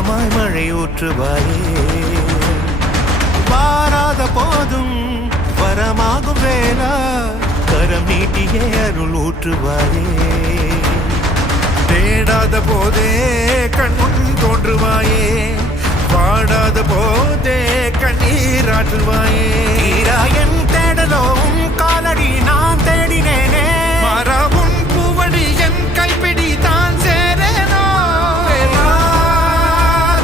இதமாய் மழை ஊற்றுவாயே வாராத போதும் வரமாகும் வேளா கரம் நீட்டியே அருள் ஊற்றுவாயே தேடாத போதே கண்முன் தோன்றுவாயே பாடாத போதே கண்ணீராற்றுவாயே என் தேடலும் காலடி நான் தேடினேனே மரபும் பூவடி என் கைப்பிடி தான் சேரேனோ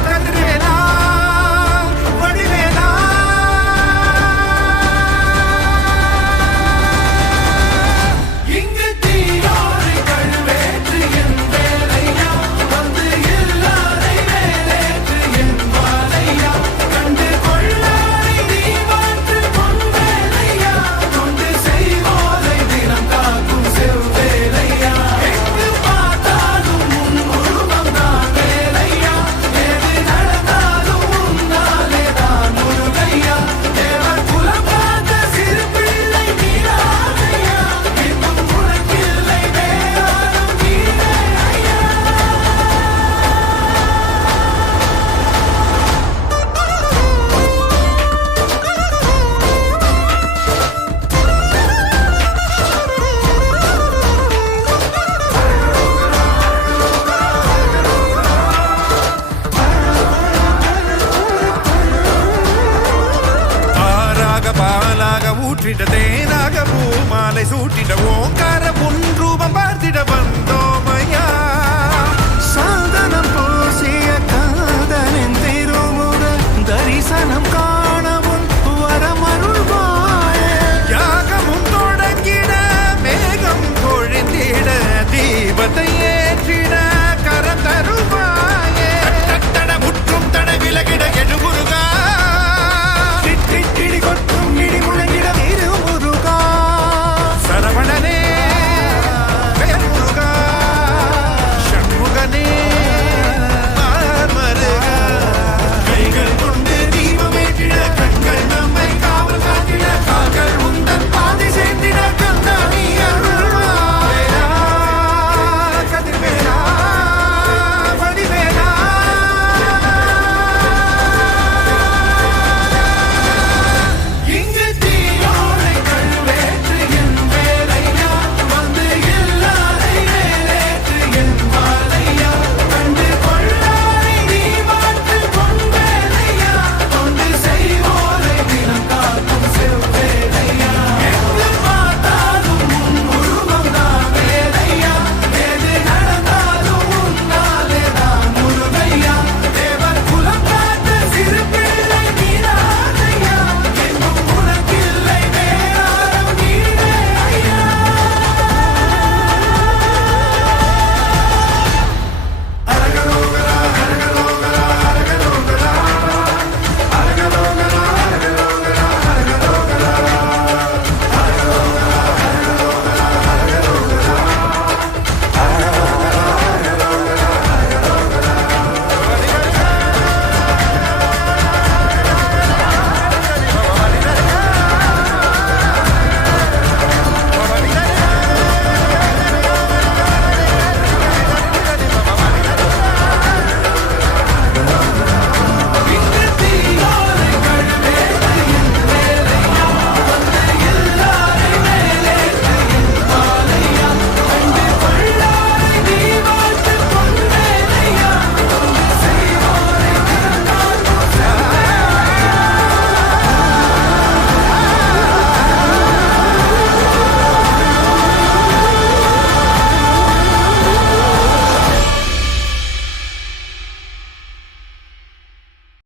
கதிர்வேலா வடிவேலா இங்கு தீயோடு கழுவேற்று என் வேலையா வந்து இல்லாதை வேலேற்று என் வாழையா கண்டு கொள்ளாரை நீ மாற்று பொன் வேலையா கொண்டு செய்வோரை தினம் காக்கும் செவ்வேலையா எங்கு பார்த்தாலும் உன் உருவம் தான் வேலையா எது நடந்தாலும் உன்னாலே தான் முருகையா தேவர் குலம் பார்த்த சிறு பிள்ளை நீராதையா இன்னும் உனக்கில்லை வேறாரும் நீரே ஐயா ஆறாக பாலாக ஊற்றிட தேனாக பூமாலை சூட்டிட ஓங்கார பொன் ரூபம் பார்த்திட